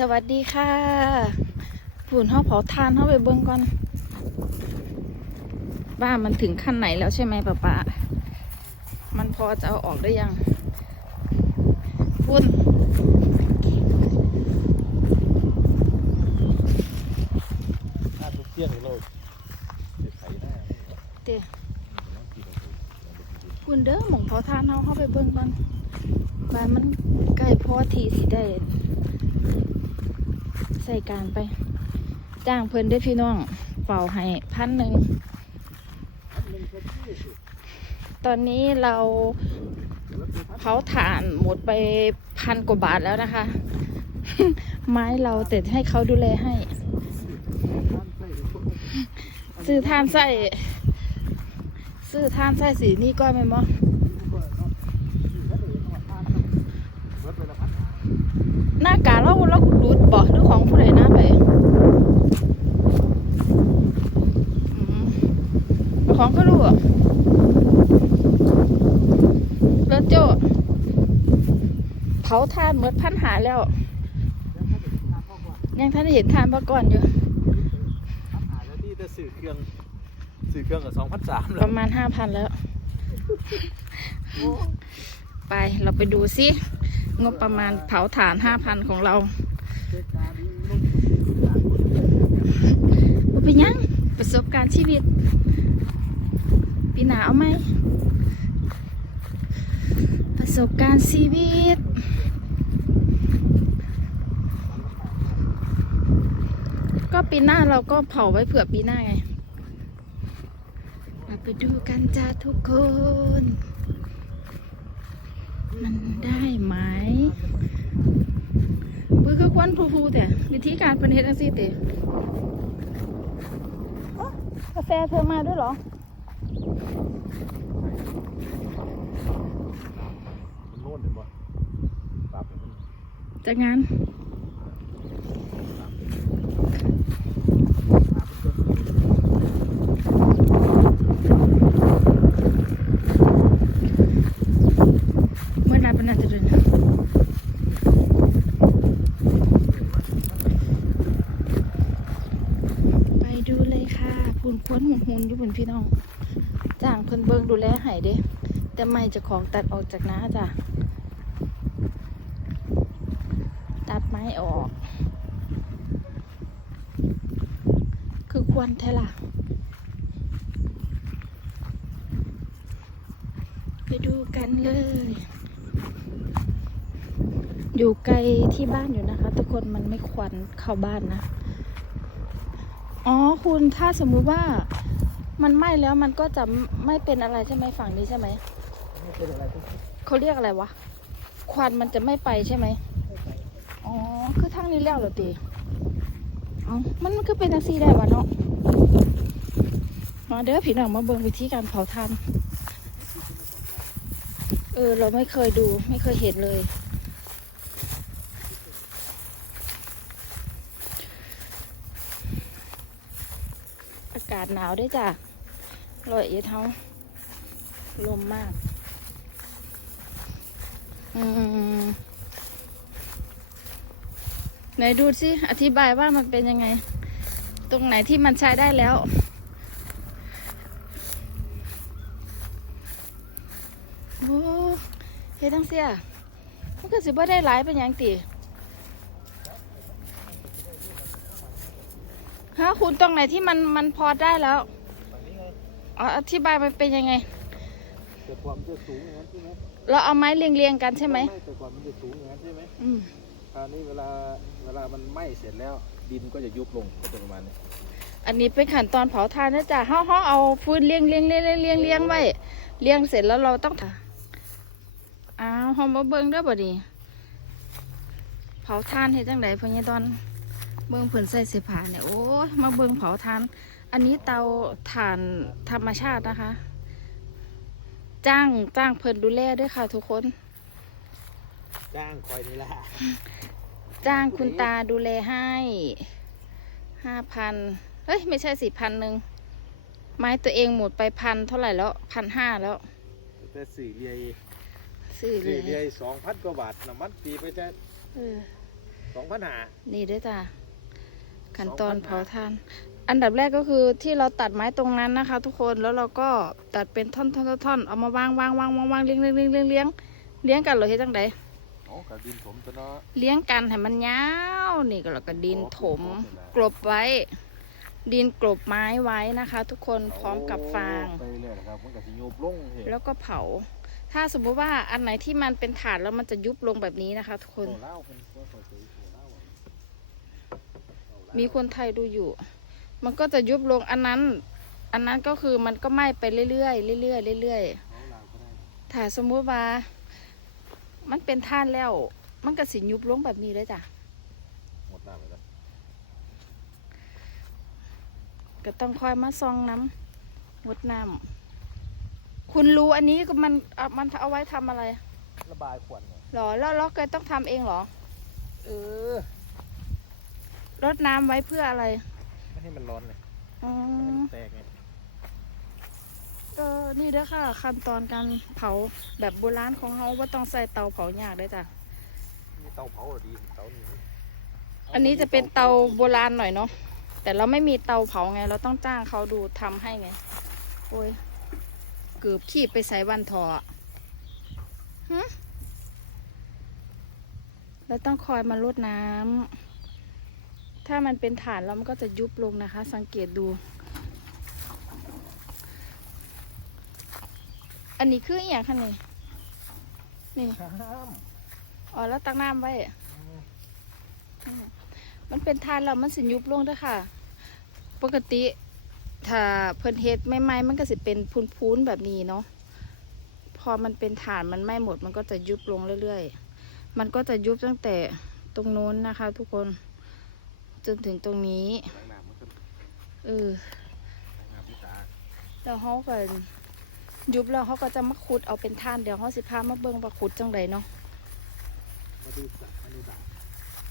สวัสดีค่ะฝุ่นเขาเผาทานเขาไปเบิ้งก่อนว่ามันถึงขั้นไหนแล้วใช่ไหมป้าป๊ามันพอจะเอาออกได้ยังฝุ่นถ้าทุกเที่ยงเราจะไถหน้าเตะฝุ่นเด้อหมองเผาทานเขาเขาไปเบิ้งก่อนว่ามันใกล้พอทีสิได้ ใส่การไป จ้างเพิ่นได้พี่น้องเฝ้าให้พันหนึ่ง ตอนนี้เราเผาถ่านหมดไปพันกว่าบาทแล้วนะคะ ไม้เราแต่ให้เขาดูแลให้ ซื้อท่านใส่ซื้อท่านใส่สีนี่ก้อยไหมนบ่หน้ากาเราเราดูดบหรือของผู้ใดหน้าไปอืมของก็รู้อะแล้วโจเผาทานหมดพันหาแล้ว ยังท่านได้เห็นทานมาก่อนอยู่หาแล้วที่จะสื่อเครื่องสื่อเครื่องกับสองพันสามปแล้วระมาณห้าพันแล้ว ไปเราไปดูซิงบประมาณเผาถ่านห้าพันของเราบ่เป็นหยังประสบการณ์ชีวิตปีหนาเอาไหมประ สบการณ์ชีวิต ก็ปีหน้าเราก็เผาไว้เผื่อปีหน้าไงเราไปดูกันจ้าทุกคน มันได้ไหมปื้อก็ควันพูๆแต่วิธีการเป็นเฮ็ดจังซี่เตะอ๊ะกาแฟเธอมาด้วยเหรอ มันโน่นเห็นป่ะปั๊บเห็นมัน จากงานเมื่อนานเป็นนานจะเดินไปดูเลยค่ะพูนควนหุ่นหุ่นอยู่บนพี่น้องจ้างเพิ่นเบิงดูแลให้เด้แต่ไม่จะของตัดออกจากน้าจ้ะ ตัดไม้ออก คือควรแท้ล่ะ ไปดูกันเลย อยู่ไกลที่บ้านอยู่นะคะ ทุกคนมันไม่ควันเข้าบ้านนะ อ๋อคุณถ้าสมมุติว่ามันไหม้แล้วมันก็จะไม่เป็นอะไรใช่ไหมฝั่งนี้ใช่ไหมไม่เป็นอะไรทุกเขาเรียกอะไรวะ ควันมันจะไม่ไปใช่ไหม อ๋อ คือทางนี้แล้วเหรอตีเอามันมันคือเป็นจังซี่ได้วะเนาะ มาเด้อพี่น้องมาเบิ่งวิธีการเผาทาน เออ เราไม่เคยดูไม่เคยเห็นเลย อากาศหนาวด้วยจ้ะลอยเอ็ดเฮาลมมาก อืม ไหนดูสิอธิบายว่ามันเป็นยังไง ตรงไหนที่มันใช้ได้แล้ว โอ้เฮ็ดตั้งเสียมันก็สิบ่ได้หลายเป็นหยังติฮะคุณตรงไหนที่มันมันพอได้แล้วฝั่งนี้ไงอ๋ออธิบายมันเป็นยังไงแต่ความจะสูงอย่างนั้นใช่ไหมเราเอาไม้เรียงเรียงๆกันใช่ไหมแต่ความมันจะสูงอย่างนั้นใช่ไหมอืมค ราวนี้เวลาเวลามันไหม้เสร็จแล้ว ดินก็จะยุบลงก็จะประมาณนี้อันนี้เป็นขั้นตอนเผาถ่านนะจ๊ะเฮาเฮาเอาฟืนเลี้ยงเลี้ยงเลี้ยงเลี้ยงเลี้ยงเลี้ยงไว้เลี้ยงเสร็จแล้วเราต้องอ้าวเฮามาเบิ่งเด้อบ่ดีเผาถ่านเฮ็ดจังได๋พ่อใหญ่ตอนเบิ่งเพิ่นใส่เสื้อผ้าเนี่ยโอ้มาเบิ่งเผาถ่าน อันนี้เตาถ่านธรรมชาตินะคะ จ้างจ้างเพิ่นดูแลด้วยค่ะทุกคน จ้างคอยนี่แหละจ้างคุณตาดูแลให้ห้าพันเฮ้ย ไม่ใช่สี่พันหนึ่งไม้ตัวเองหมดไปพันเท่าไหร่แล้วพันห้าแล้วแต่สี่เรียซื้อเลสี่ยเรียสองพันกว่าบาทน้ำมันตีไปจะเออสองพันหา นี่ด้วยจ้ะขั้นตอนเผาถ่าน อันดับแรกก็คือที่เราตัดไม้ตรงนั้นนะคะ ทุกคนแล้วเราก็ตัดเป็นท่อนๆท่อนๆเอามาวางวางวางวางวางเลี้ยงเลี้ยงเลี้ยงเลี้ยงเลี้ยงเลี้ยงกันเหรอเฮ็ดจังได โอ้กับดินผมตัวเนาะเลี้ยงกันให้มันยาวนี่ก็แล้วก็ดินถมกลบไว้ ดินกลบไม้ไว้นะคะ ทุกคนพร้อมกับฟางไปเลยนะครับมันก็สิยุบลงเห็นแล้วก็เผา ถ้าสมมุติว่าอันไหนที่มันเป็นถาดแล้วมันจะยุบลงแบบนี้นะคะ ทุกคนโอ้เล่าเป็นตัวสวยๆโอ้เล่าอะมีคนไทยดูอยู่ มันก็จะยุบลงอันนั้น อันนั้นก็คือมันก็ไหม้ไปเรื่อยๆเรื่อยๆเรื่อยเอาเล่าก็ได้ๆถ้าสมมุติว่า มันเป็นท่านแล้ว มันก็สิยุบลงแบบนี้เลยจ้ะ หมดน้ำเลยนะก็ต้องคอยมาซองน้ำงดน้ำคุณรู้อันนี้ก็มันเอามันเอาไว้ทำอะไรระบายควันเนี่ยหรอ แล้วเราเคยต้องทำเองเหรอเออรดน้ำไว้เพื่ออะไร ไม่ให้มันร้อนเลยอ๋อ ไม่ให้มันแตกไง เออนี่เด้อค่ะ ขั้นตอนการเผาแบบโบราณของเขาว่าต้องใส่เตาเผายากเด้อจ้ะมีเตาเผาเหรอดีเตานี้อันนี้จะเป็นเตาโบราณหน่อยเนาะแต่เราไม่มีเตาเผาไง เราต้องจ้างเขาดูทำให้ไง โอ้ยเกือบขีบไปใส่วันทออะหึเราต้องคอยมาลดน้ำถ้ามันเป็นฐานแล้วมันก็จะยุบลงนะคะ สังเกตดู อันนี้คืออหย่างคะนี่นี่ข้ามอ๋อแล้วตักน้ำไว้มันเป็นทานแล้วมันสิยุบลงเด้วยค่ะ ปกติ ถ้าเพิ่นเฮ็ดไม่ไหม้มันก็สิเป็นพูนๆแบบนี้เนาะพอมันเป็นฐานมันไหม้หมด มันก็จะยุบลงเรื่อยๆ มันก็จะยุบตั้งแต่ตรงโน้นนะคะ ทุกคนจนถึงตรงนี้ล้างน้ำมันก็เออล้างน้ำที่ตา แล้วเขาก็ ยุบแล้วเขาก็จะมาขุดเอาเป็นท่านเดี๋ยวเขาสิพามาเบิ่งว่าขุดจังไดเนาะ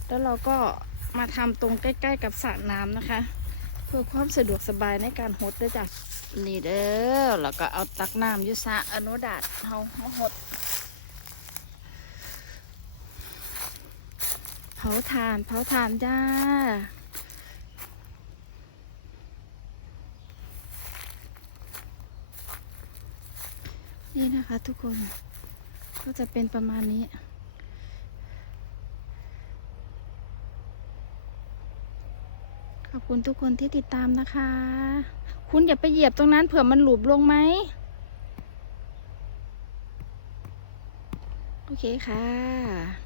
แล้วเราก็มาทำตรงใกล้ ๆ กับสระน้ำนะคะ เพื่อความสะดวกสบายในการหดด้วยจ้ะนี่เด้อแล้วก็เอาตักน้ำยุสะอนุดาตเฮามาหดเผาถ่านเผาถ่านจ้า นี่นะคะทุกคนก็จะเป็นประมาณนี้ ขอบคุณทุกคนที่ติดตามนะคะ คุณอย่าไปเหยียบตรงนั้นเผื่อมันหลุบลงไหม โอเคค่ะ